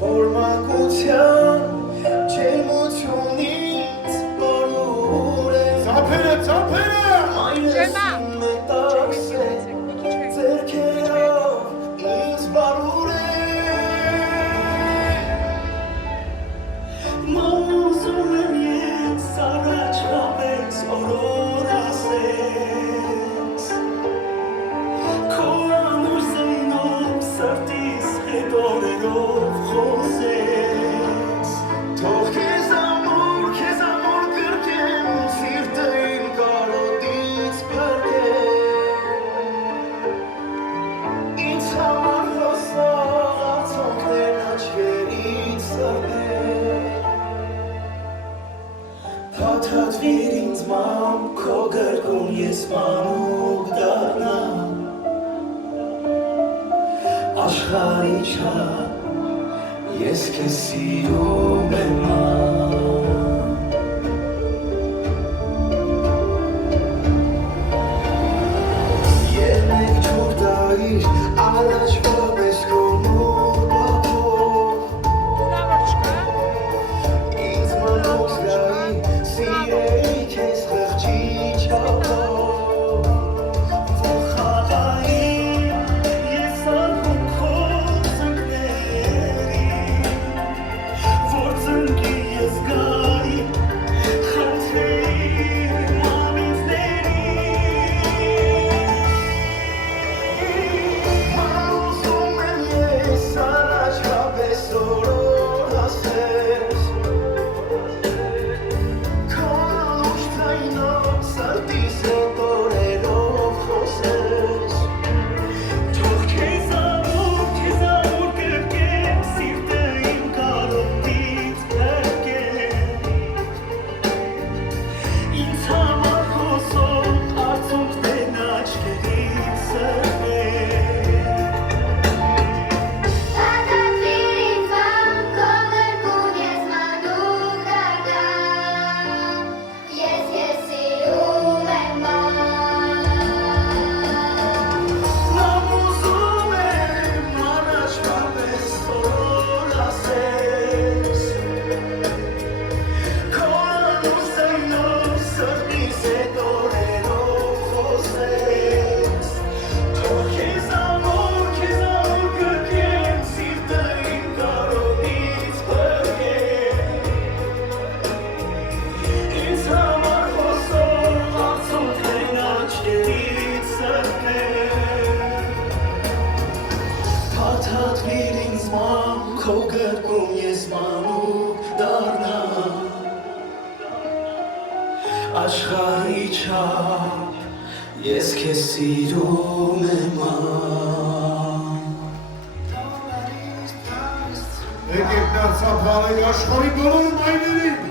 որ մանկության ջերմությունից բարուր է Ծափերը Այնպես մետաքս է ձերքերով ինձ բարուր է Մոզում եմ ես առաջ հավես օրոր ասես Քո ամուր զայնով սրտիս հետորերով խոսես Թող քեզ ամուր գրկեմ սիրտը իմ կարոտից բրկեմ Ինձ համար հոսող արցունքներն աչքերից սրբեր Փաթաթվիր ինձ մամ քո գրկում ես մանուկ դառնամ Աշխարհի չափ ես քեզ սիրում եմ Ելնեք ջուր տայիր առաջվա պես քո նոր բակով Ինձ մանուկ զգայի սիրեի քեզ խղճի չափով Որ խաղայի ես ալվում քո ծնկների Որ ծնկի ես գայի խնդրեի մամիցների Մանուզում եմ ես առաջվա պես օրոր ասես Քո լուշ ձայնով սրտիս հետորերով խոսես Թող քեզ ամուր գրկեմ սիրտը իմ կարոտից բրկեմ Ինձ համար խոսող արցունքներն աչքերից սրբեր Փաթաթվիր ինձ մամ քո գրկում ես մանուկ դառնամ Ես քեզ սիրում եմ մամ Լավ ուզում եմ առաջվա պես օրոր ասես Քո անուր զայնով սրտիս հետորերով խոսես Թող քեզ ամուր գրկեմ սիրտը իմ կարոտից բրկեմ Ինձ համար խոսող արցունքներն աչքերից սրբեր Փաթաթվիր ինձ մամ քո գրկում ես մանուկ դառնամ Աշխարհի չափ ես քեզ սիրում եմ Եկեք դարձավ բարեք աշխարհի բոլոր մայրերին